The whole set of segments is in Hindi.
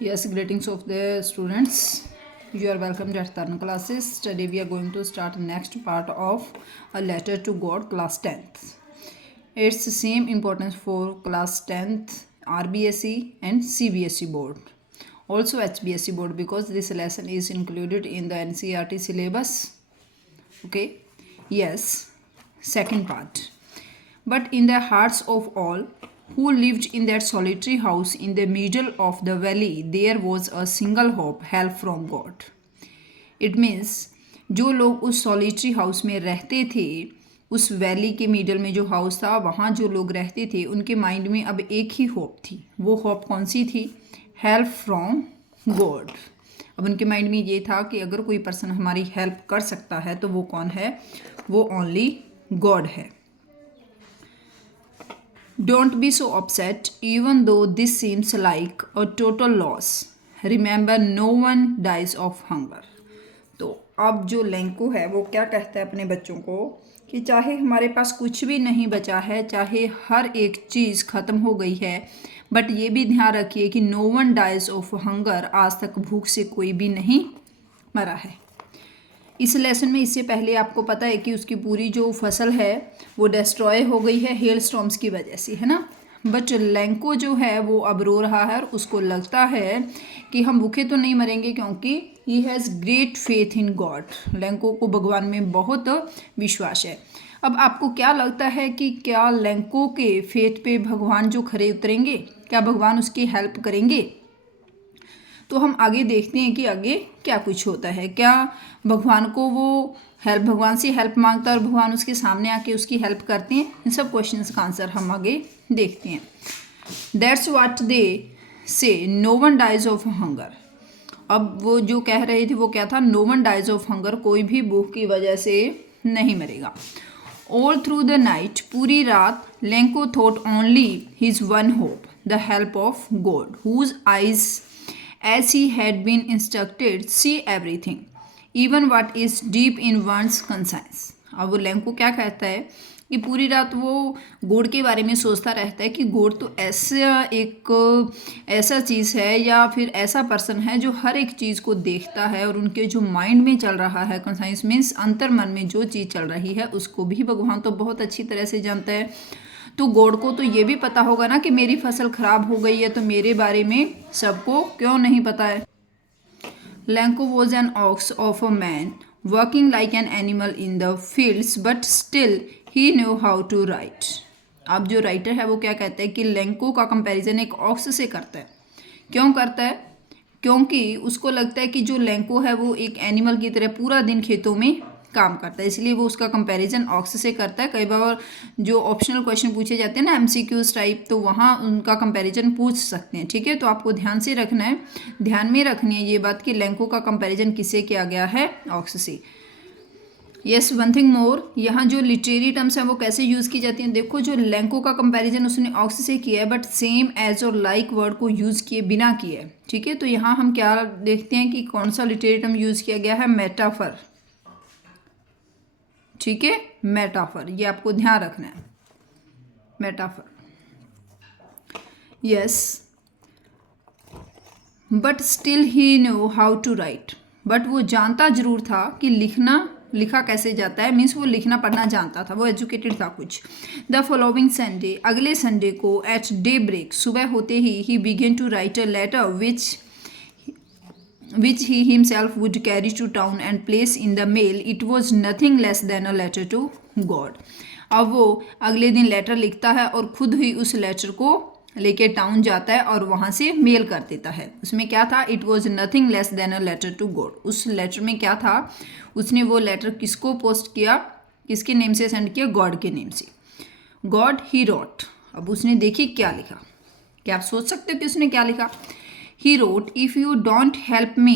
Yes, greetings of the students. You are welcome to Tarn classes. Today we are going to start next part of a letter to God, class 10th. It's the same importance for class 10th, RBSE and CBSE board. Also HBSE board because this lesson is included in the NCERT syllabus. Okay. Yes. Second part. But in the hearts of all who lived in that solitary house in the middle of the valley, there was a single hope, help from God. It means जो लोग उस सॉलिटरी हाउस में रहते थे, उस वैली के मिडल में जो हाउस था वहाँ जो लोग रहते थे उनके माइंड में अब एक ही होप थी. वो होप कौन सी थी? Help from God. अब उनके माइंड में ये था कि अगर कोई पर्सन हमारी हेल्प कर सकता है तो वो कौन है? वो ओनली गॉड है. Don't be so upset, even though this seems like a total loss. Remember, no one dies of hunger. तो अब जो लेंको है वो क्या कहता है अपने बच्चों को कि चाहे हमारे पास कुछ भी नहीं बचा है, चाहे हर एक चीज़ ख़त्म हो गई है, बट ये भी ध्यान रखिए कि no one dies of hunger. आज तक भूख से कोई भी नहीं मरा है. इस लेसन में इससे पहले आपको पता है कि उसकी पूरी जो फसल है वो डिस्ट्रॉय हो गई है हेल स्टॉर्म्स की वजह से, है ना. बट लेंको जो है वो अब रो रहा है और उसको लगता है कि हम भूखे तो नहीं मरेंगे क्योंकि he has great faith in God. Lanco को भगवान में बहुत विश्वास है. अब आपको क्या लगता है कि क्या लेंको के फेथ पे भगवान जो खरे उतरेंगे? क्या भगवान उसकी हेल्प करेंगे? तो हम आगे देखते हैं कि आगे क्या कुछ होता है. क्या भगवान को वो भगवान से हेल्प मांगता है और भगवान उसके सामने आके उसकी हेल्प करते हैं? इन सब क्वेश्चंस का आंसर हम आगे देखते हैं. That's what they say no one dies of hunger. अब वो जो कह रहे थे वो क्या था? No one dies of hunger. कोई भी भूख की वजह से नहीं मरेगा. ऑल थ्रू द नाइट, पूरी रात, Lencho thought only his one hope, the help of God, whose eyes as he had been instructed, see everything, even what is deep in one's conscience. अब वो लेंको क्या कहता है कि पूरी रात वो गॉड के बारे में सोचता रहता है कि गॉड तो ऐसा चीज़ है या फिर ऐसा पर्सन है जो हर एक चीज़ को देखता है और उनके जो माइंड में चल रहा है, कंसाइंस मीन्स अंतर मन में जो चीज़ चल रही है उसको भी भगवान तो बहुत अच्छी तरह से जानता है. तो गॉड को तो ये भी पता होगा ना कि मेरी फसल खराब हो गई है, तो मेरे बारे में सबको क्यों नहीं पता है. Lencho was an ox of a man working like an animal in the fields but still he knew how to write. अब जो राइटर है वो क्या कहता है कि लेंको का कंपैरिजन एक ऑक्स से करता है. क्यों करता है? क्योंकि उसको लगता है कि जो लेंको है वो एक एनिमल की तरह पूरा दिन खेतों में काम करता है, इसलिए वो उसका कंपैरिजन ऑक्स से करता है. कई बार जो ऑप्शनल क्वेश्चन पूछे जाते हैं ना एमसीक्यूज टाइप, तो वहाँ उनका कंपैरिजन पूछ सकते हैं. ठीक है, तो आपको ध्यान से रखना है, ध्यान में रखनी है ये बात कि लेंको का कंपैरिजन किससे किया गया है? ऑक्स से. यस, वन थिंग मोर, यहाँ जो लिटरेरी टर्म्स हैं वो कैसे यूज़ की जाती हैं. देखो, जो लेंको का कंपैरिजन उसने ऑक्स से किया है बट सेम एज और लाइक वर्ड को यूज़ किए बिना किए है. ठीक है, तो यहाँ हम क्या देखते हैं कि कौन सा लिटरेरी टर्म यूज़ किया गया है? मेटाफर. ठीक है, मेटाफर, ये आपको ध्यान रखना है. Metaphor. Yes, but still he knew how to write. But वो जानता जरूर था कि लिखा कैसे जाता है, मीन्स वो लिखना पढ़ना जानता था, वो एजुकेटेड था कुछ. द फॉलोइंग संडे, अगले संडे को, एट डे ब्रेक, सुबह होते ही began to write a letter which he himself would carry to town and place in the mail. It was nothing less than a letter to God. अब वो अगले दिन लेटर लिखता है और खुद ही उस लेटर को लेके टाउन जाता है और वहाँ से मेल कर देता है. उसमें क्या था? It was nothing less than a letter to God. उस लेटर में क्या था? उसने वो लेटर किसको पोस्ट किया, किसके नेम से सेंड किया? गॉड के नेम से. God he wrote. अब उसने देखी क्या लिखा. क्या आप सोच सकते हो कि उसने क्या लिखा? He wrote, if you don't help me,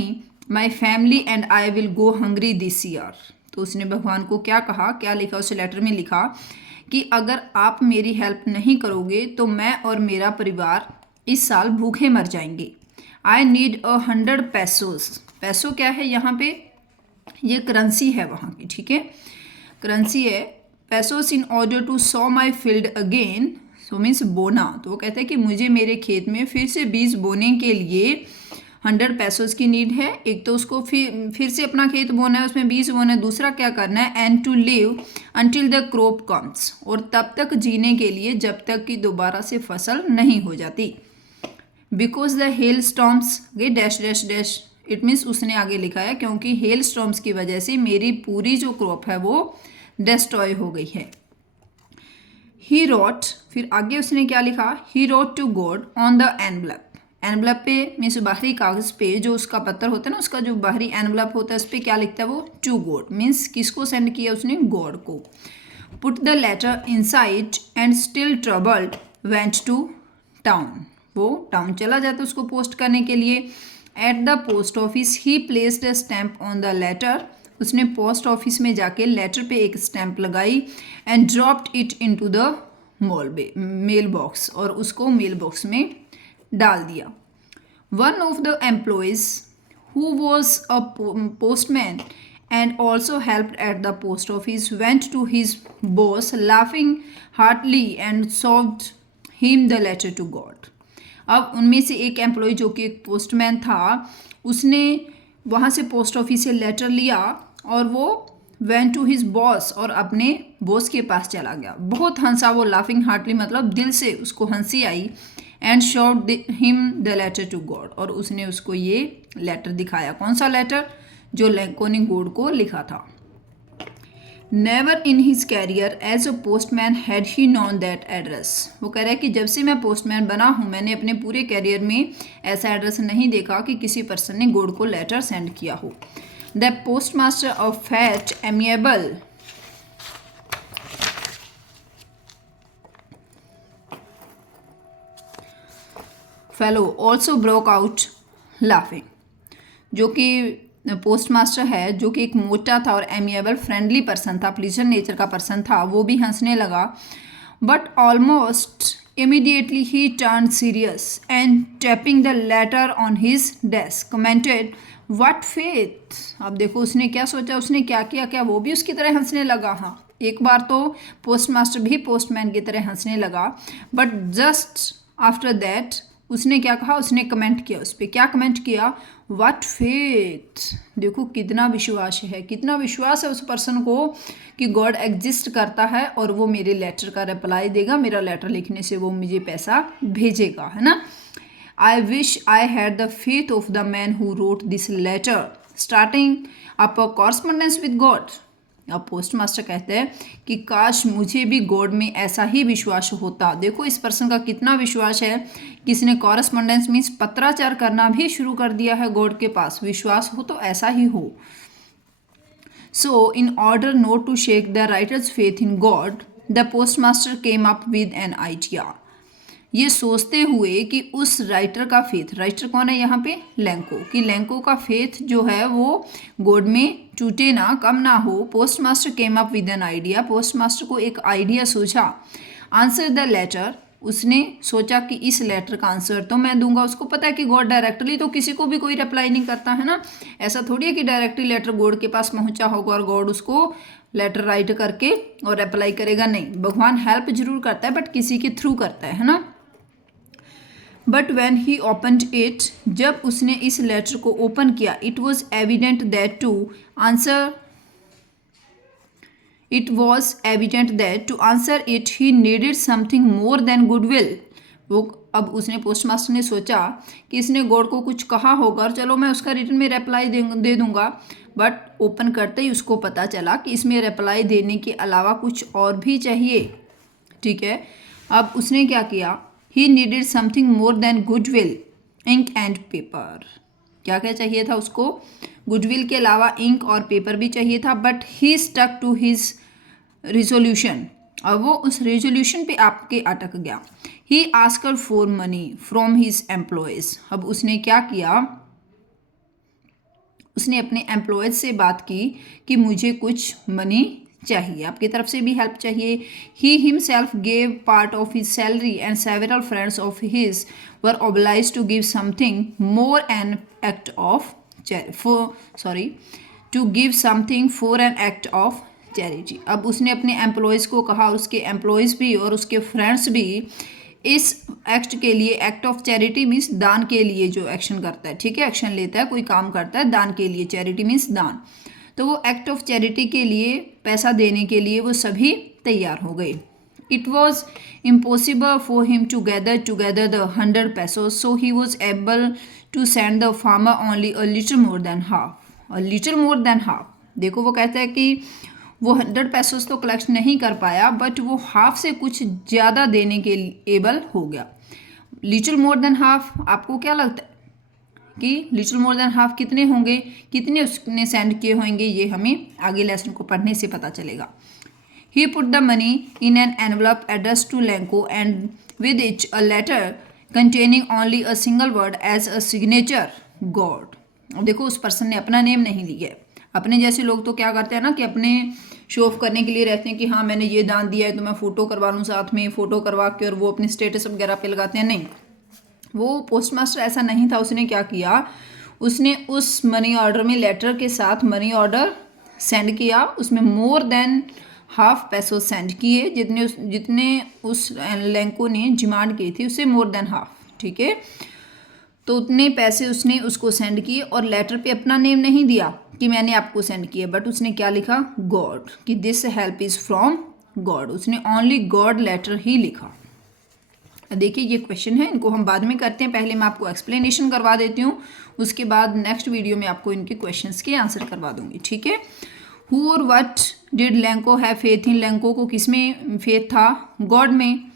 my family and I will go hungry this year. तो उसने भगवान को क्या कहा, क्या लिखा? उस लेटर में लिखा कि अगर आप मेरी हेल्प नहीं करोगे तो मैं और मेरा परिवार इस साल भूखे मर जाएंगे. I need 100 pesos. पैसो क्या है यहाँ पे? ये करेंसी है वहाँ की. ठीक है, करेंसी है. pesos in order to sow my field again. So means बोना. तो वो कहते हैं कि मुझे मेरे खेत में फिर से बीज बोने के लिए 100 पैसोज की नीड है। एक तो उसको फिर से अपना खेत बोना है, उसमें 20 बोना है। दूसरा क्या करना है, and to live until the crop comes, और तब तक जीने के लिए जब तक कि दोबारा से फसल नहीं हो जाती। बिकॉज द हेल स्टॉर्म्स, ये dash dash dash, it means उसने आगे लिखा है क्योंकि हेल स्टॉर्म्स की वजह से मेरी पूरी जो क्रॉप है वो डिस्ट्रॉय हो गई है। ही रोट, फिर आगे उसने क्या लिखा, he wrote to God on the envelope. Envelope पे मीन्स बाहरी कागज पे जो उसका पत्थर होता है ना, उसका जो बाहरी एनवलप होता है उस पर क्या लिखता है वो, टू गॉड, मीन्स किसको सेंड किया उसने, गॉड को। Put the letter inside and still troubled went to town, वो टाउन चला जाता उसको पोस्ट करने के लिए। At the post office he placed a stamp on the letter, उसने पोस्ट ऑफिस में जाके लेटर पे एक स्टैम्प लगाई। And dropped it into the mail box, और उसको मेल बॉक्स में डाल दिया। One of the employees who was a postman and also helped at the post office went to his boss laughing heartily and served him the letter to God। अब उनमें से एक एम्प्लॉय जो कि एक पोस्टमैन था, उसने वहाँ से पोस्ट ऑफिस से लेटर लिया और वो वेंट टू हिज बॉस, और अपने बॉस के पास चला गया। बहुत हंसा वो, लाफिंग हार्टली मतलब दिल से उसको हंसी आई। And showed him the letter to God, और उसने उसको ये लेटर दिखाया। कौन सा लेटर, जो लैंको ने गॉड को लिखा था। Never in his career as a postman had he known that address, वो कह रहा है कि जब से मैं पोस्टमैन बना हूँ मैंने अपने पूरे कैरियर में ऐसा एड्रेस नहीं देखा कि किसी पर्सन ने गॉड को लेटर सेंड किया हो। The post master of fat amiable fellow also broke out laughing, जो कि पोस्ट मास्टर है, जो कि एक मोटा था और एमिएबल फ्रेंडली पर्सन था, प्लीजर नेचर का पर्सन था, वो भी हंसने लगा। But almost immediately he turn serious and tapping the later on his desk commented what faith. अब देखो उसने क्या सोचा, उसने क्या किया, क्या वो भी उसकी तरह हंसने लगा। हाँ, एक बार तो पोस्ट मास्टर भी पोस्टमैन की तरह हंसने लगा, बट जस्ट आफ्टर दैट उसने क्या कहा, उसने कमेंट किया उस पर। क्या कमेंट किया, व्हाट फेथ। देखो कितना विश्वास है, कितना विश्वास है उस पर्सन को कि गॉड एग्जिस्ट करता है और वो मेरे लेटर का रिप्लाई देगा, मेरा लेटर लिखने से वो मुझे पैसा भेजेगा, है ना। I wish I had the faith of the man who wrote this letter starting up a correspondence with God. अब पोस्ट मास्टर कहते हैं कि काश मुझे भी गॉड में ऐसा ही विश्वास होता। देखो इस पर्सन का कितना विश्वास है कि इसने कॉरस्पॉन्डेंस मीन्स पत्राचार करना भी शुरू कर दिया है गॉड के पास। विश्वास हो तो ऐसा ही हो। So in order not to shake the writer's faith in God the post master came up with an idea. ये सोचते हुए कि उस राइटर का फेथ, राइटर कौन है यहाँ पे, लैंको, कि लैंको का फेथ जो है वो गॉड में टूटे ना, कम ना हो। Post master came up with an idea, post master को एक आइडिया सूझा। आंसर द लेटर, उसने सोचा कि इस लेटर का आंसर तो मैं दूंगा। उसको पता है कि गॉड डायरेक्टली तो किसी को भी कोई रिप्लाई नहीं करता है ना, ऐसा थोड़ी है कि डायरेक्टली लेटर गॉड के पास पहुंचा होगा और गॉड उसको लेटर राइट करके और रिप्लाई करेगा। नहीं, भगवान हेल्प जरूर करता है बट किसी के थ्रू करता है ना। But when he opened it, जब उसने इस लेटर को ओपन किया, it was evident that to answer it he needed something more than goodwill. वो अब उसने पोस्ट मास्टर ने सोचा कि इसने गॉड को कुछ कहा होगा और चलो मैं उसका रिटर्न में रिप्लाई दे दूंगा। बट ओपन करते ही उसको पता चला कि इसमें रिप्लाई देने के अलावा कुछ और भी चाहिए। ठीक है, अब उसने क्या किया, he needed something more than goodwill, ink and paper. क्या क्या चाहिए था उसको, गुडविल के अलावा इंक और पेपर भी चाहिए था। But he stuck to his resolution, अब वो उस रेजोल्यूशन पे आपके अटक गया। He asked for money from his employees, अब उसने क्या किया, उसने अपने एम्प्लॉयज से बात की कि मुझे कुछ मनी चाहिए, आपकी तरफ से भी हेल्प चाहिए। He himself gave part of his salary and several friends of his were obliged to give something more an act of to give something for an act of charity. अब उसने अपने एम्प्लॉयज़ को कहा, उसके एम्प्लॉयज़ भी और उसके फ्रेंड्स भी इस एक्ट के लिए, एक्ट ऑफ चैरिटी मीन्स दान के लिए जो एक्शन करता है, ठीक है, एक्शन लेता है, कोई काम करता है दान के लिए, चैरिटी मीन्स दान, तो वो एक्ट ऑफ चैरिटी के लिए पैसा देने के लिए वो सभी तैयार हो गए. It was impossible for him to gather together the 100 pesos, so he was able to send the farmer only a little more than half. a little more than half. देखो वो कहता है कि वो 100 pesos तो कलेक्ट नहीं कर पाया, बट वो हाफ से कुछ ज़्यादा देने के एबल हो गया. लिटिल मोर देन हाफ, आपको क्या लगता है कि लिटिल मोर देन हाफ कितने होंगे, कितने उसने सेंड किए होंगे, ये हमें आगे लेसन को पढ़ने से पता चलेगा. He put the money in an envelope addressed to Lenko and with it a letter containing only a single word as a signature, God. अब देखो उस पर्सन ने अपना नेम नहीं लिया है. अपने जैसे लोग तो क्या करते हैं ना कि अपने शो ऑफ करने के लिए रहते हैं कि हाँ मैंने ये दान दिया है तो मैं फ़ोटो करवा लूँ साथ में, फ़ोटो करवा के और वो अपने स्टेटस वगैरह पे लगाते हैं. नहीं, वो पोस्ट मास्टर ऐसा नहीं था. उसने क्या किया, उसने उस मनी ऑर्डर में लेटर के साथ मनी ऑर्डर सेंड किया, उसमें मोर देन हाफ पैसो सेंड किए, जितने उस लेंको ने डिमांड की थी उससे मोर देन हाफ, ठीक है, तो उतने पैसे उसने उसको सेंड किए. और लेटर पे अपना नेम नहीं दिया कि मैंने आपको सेंड किया, बट उसने क्या लिखा, गॉड, कि this help is from God. उसने ओनली गॉड लेटर ही लिखा. देखिए ये क्वेश्चन है, इनको हम बाद में करते हैं, पहले मैं आपको एक्सप्लेनेशन करवा देती हूँ, उसके बाद नेक्स्ट वीडियो में आपको इनके क्वेश्चंस के आंसर करवा दूंगी, ठीक है. Who or what did Lenko have faith in? Lanco को किस में फेथ था, गॉड में.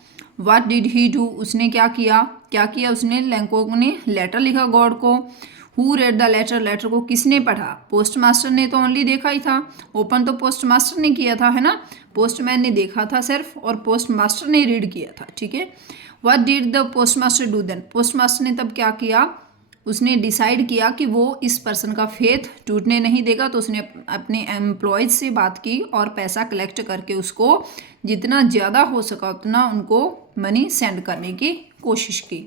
What did he do? उसने क्या किया उसने, लेंको ने लेटर लिखा गॉड को. Who read the letter? Letter को किसने पढ़ा, पोस्ट मास्टर ने तो ओनली देखा ही था, ओपन तो पोस्ट मास्टर ने किया था, है ना, पोस्टमैन ने देखा था सिर्फ और पोस्ट मास्टर ने रीड किया था, ठीक है. What did the postmaster do then? Postmaster ने तब क्या किया, उसने डिसाइड किया कि वो इस पर्सन का फेथ टूटने नहीं देगा, तो उसने अपने एम्प्लॉयज़ से बात की और पैसा कलेक्ट करके उसको जितना ज़्यादा हो सका उतना उनको मनी सेंड करने की कोशिश की.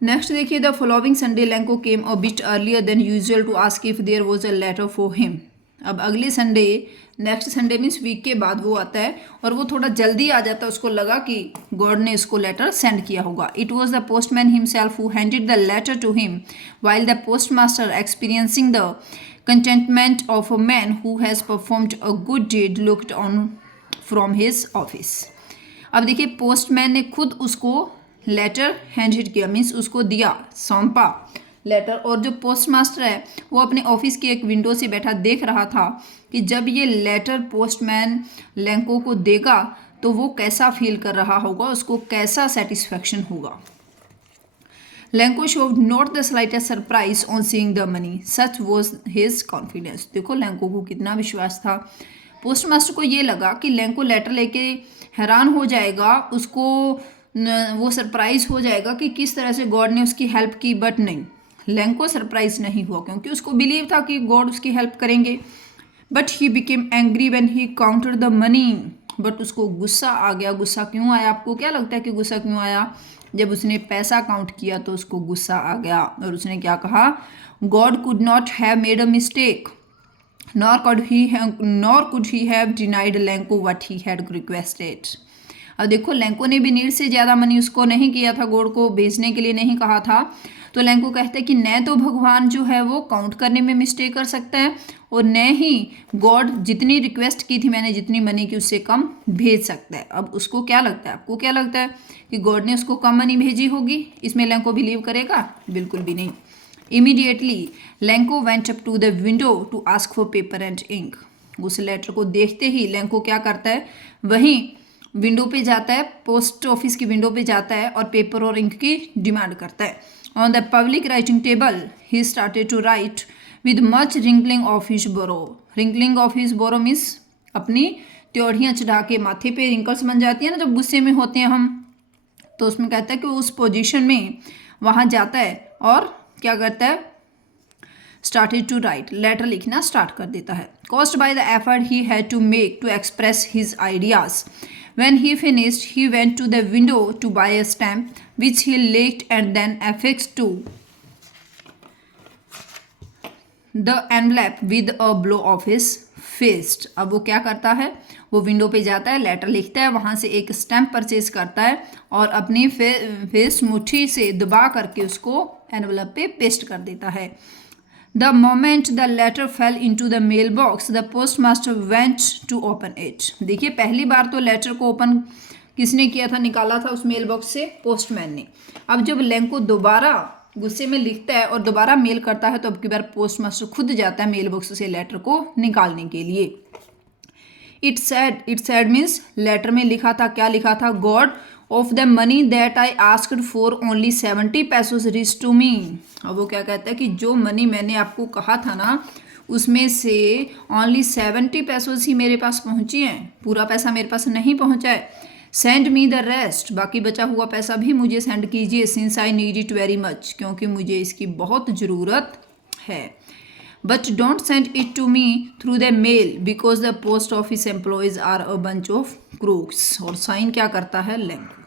नेक्स्ट देखिए, the following Sunday Lencho came a bit earlier than usual to ask if there was a letter for him. अब अगले Sunday, next Sunday means week के बाद वो आता है और वो थोड़ा जल्दी आ जाता है, उसको लगा कि गॉड ने इसको लेटर सेंड किया होगा. It was the postman himself who handed the letter to him while the post master experiencing the contentment of a man who has performed a good deed looked on from his office. अब देखिए पोस्टमैन ने खुद उसको लेटर हैंडेड किया, मीन्स उसको दिया, सौंपा लेटर, और जो पोस्ट मास्टर है वो अपने ऑफिस की एक विंडो से बैठा देख रहा था कि जब ये लेटर पोस्टमैन लेंको को देगा तो वो कैसा फील कर रहा होगा, उसको कैसा सेटिस्फैक्शन होगा. Lanco showed not the slightest surprise on seeing the money, such was his confidence. देखो लेंको को कितना विश्वास था. पोस्ट मास्टर को ये लगा कि लेंको लेटर लेके हैरान हो जाएगा, उसको वो सरप्राइज हो जाएगा कि किस तरह से गॉड ने उसकी हेल्प की, बट नहीं, लेंको सरप्राइज नहीं हुआ क्योंकि उसको बिलीव था कि गॉड उसकी हेल्प करेंगे. But he became angry when he counted the money, but उसको गुस्सा आ गया. गुस्सा क्यों आया, आपको क्या लगता है कि गुस्सा क्यों आया, जब उसने पैसा काउंट किया तो उसको गुस्सा आ गया और उसने क्या कहा, God could not have made a mistake nor could he have denied Lanco what he had requested. अब देखो लेंको ने भी नीड से ज़्यादा मनी उसको नहीं किया था, गॉड को भेजने के लिए नहीं कहा था, तो लेंको कहते हैं कि न तो भगवान जो है वो काउंट करने में मिस्टेक कर सकता है और न ही गॉड जितनी रिक्वेस्ट की थी मैंने, जितनी मनी की, उससे कम भेज सकता है. अब उसको क्या लगता है, आपको क्या लगता है कि गॉड ने उसको कम मनी भेजी होगी, इसमें लेंको बिलीव करेगा, बिल्कुल भी नहीं. Immediately, Lanco went up to the window to ask for paper and ink. उस लेटर को देखते ही लेंको क्या करता है, वहीं विंडो पे जाता है, पोस्ट ऑफिस की विंडो पे जाता है और पेपर और इंक की डिमांड करता है. On the public writing table he started to write with much wrinkling of his brow. Wrinkling of his brow means अपनी त्योड़ियाँ चढ़ा के, माथे पे रिंकल्स बन जाती है ना जब गुस्से में होते हैं हम, तो उसमें कहता है कि उस पोजीशन में वहाँ जाता है और क्या करता है, स्टार्टेड टू राइट, लेटर लिखना स्टार्ट कर देता है. Caused by the effort he had to make to express his ideas. When he finished, he went to the window to buy a stamp, which he licked and then affixed to the envelope with a blow of his fest. अब वो क्या करता है, वो विंडो पे जाता है, लेटर लिखता है, वहाँ से एक स्टैम्प परचेज करता है और अपनी फेस्ट मुट्ठी से दबा करके उसको एनवलप पे पेस्ट कर देता है। The moment the letter fell into the mail box the post master went to open it. देखिए पहली बार तो लेटर को ओपन किसने किया था, निकाला था उस मेल बॉक्स से, पोस्टमैन ने। अब जब लेंको दोबारा गुस्से में लिखता है और दोबारा मेल करता है तो अब की बार पोस्ट मास्टर खुद जाता है मेल बॉक्स से लेटर को निकालने के लिए। इट सैड मीन्स लेटर में लिखा था, क्या लिखा था, God of the money that I asked for only 70 pesos reach to me. अब वो क्या कहता है कि जो मनी मैंने आपको कहा था ना उसमें से ओनली 70 पैसोस ही मेरे पास पहुंची हैं, पूरा पैसा मेरे पास नहीं पहुंचा है। सेंड मी द रेस्ट, बाकी बचा हुआ पैसा भी मुझे सेंड कीजिए, since I need it very much, क्योंकि मुझे इसकी बहुत ज़रूरत है। But don't send it to me through the mail because the post office employees are a bunch of crooks. और साइन क्या करता है, लेंको।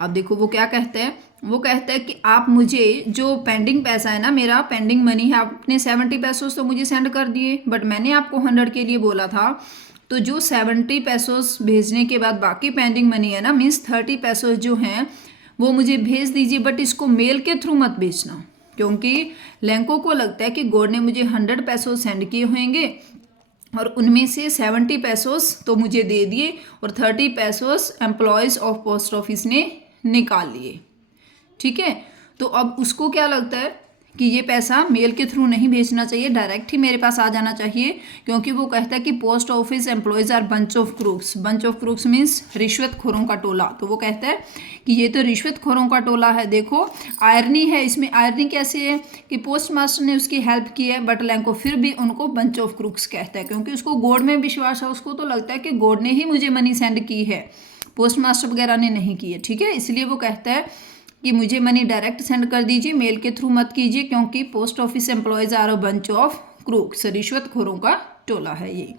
अब देखो वो क्या कहते हैं, वो कहता है कि आप मुझे जो पेंडिंग पैसा है ना, मेरा पेंडिंग मनी है, आपने 70 पैसोस तो मुझे सेंड कर दिए, बट मैंने आपको 100 के लिए बोला था, तो जो 70 पैसोस भेजने के बाद बाकी पेंडिंग मनी है ना, मीन्स 30 पैसोस जो हैं वो मुझे भेज दीजिए, बट इसको मेल के थ्रू मत भेजना, क्योंकि लेंको को लगता है कि गॉड ने मुझे 100 पैसोस सेंड किए होंगे और उनमें से 70 पैसोस तो मुझे दे दिए और 30 पैसोस एम्प्लॉयज़ ऑफ पोस्ट ऑफिस ने निकाल लिए। ठीक है, तो अब उसको क्या लगता है कि ये पैसा मेल के थ्रू नहीं भेजना चाहिए, डायरेक्ट ही मेरे पास आ जाना चाहिए, क्योंकि वो कहता है कि post office employees are bunch of crooks. Bunch of crooks means रिश्वतखोरों का टोला। तो वो कहता है कि ये तो रिश्वतखोरों का टोला है। देखो आयरनी है इसमें, आयरनी कैसे है कि पोस्ट मास्टर ने उसकी हेल्प की है, बट लेंको फिर भी उनको बंच ऑफ क्रूक्स कहता है, क्योंकि उसको गॉड में विश्वास है, उसको तो लगता है कि गॉड ने ही मुझे मनी सेंड की है, पोस्ट मास्टर वगैरह ने नहीं की है। ठीक है, इसलिए वो कहता है कि मुझे मनी डायरेक्ट सेंड कर दीजिए, मेल के थ्रू मत कीजिए, क्योंकि post office employees are a bunch of crooks, रिश्वतखोरों का टोला है ये।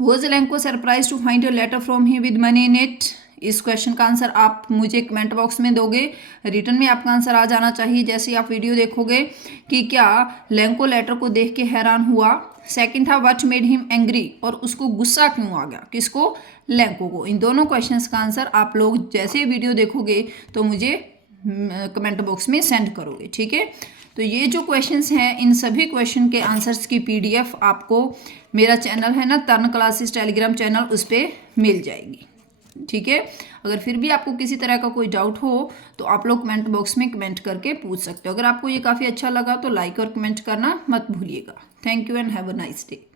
Was Lencho surprise to find a letter from he with money in it. इस क्वेश्चन का आंसर आप मुझे कमेंट बॉक्स में दोगे, रिटर्न में आपका आंसर आ जाना चाहिए जैसे ही आप वीडियो देखोगे कि क्या लेंको लेटर को देख के हैरान हुआ। सेकंड था व्हाट मेड हिम एंग्री, और उसको गुस्सा क्यों आ गया, किसको, लेंको को। इन दोनों क्वेश्चंस का आंसर आप लोग जैसे ही वीडियो देखोगे तो मुझे कमेंट बॉक्स में सेंड करोगे। ठीक है, तो ये जो क्वेश्चंस हैं इन सभी क्वेश्चन के आंसर्स की PDF आपको मेरा चैनल है ना तर्न क्लासेस टेलीग्राम चैनल, उस पर मिल जाएगी। ठीक है, अगर फिर भी आपको किसी तरह का कोई डाउट हो तो आप लोग कमेंट बॉक्स में कमेंट करके पूछ सकते हो। अगर आपको ये काफ़ी अच्छा लगा तो लाइक और कमेंट करना मत भूलिएगा। Thank you and have a nice day.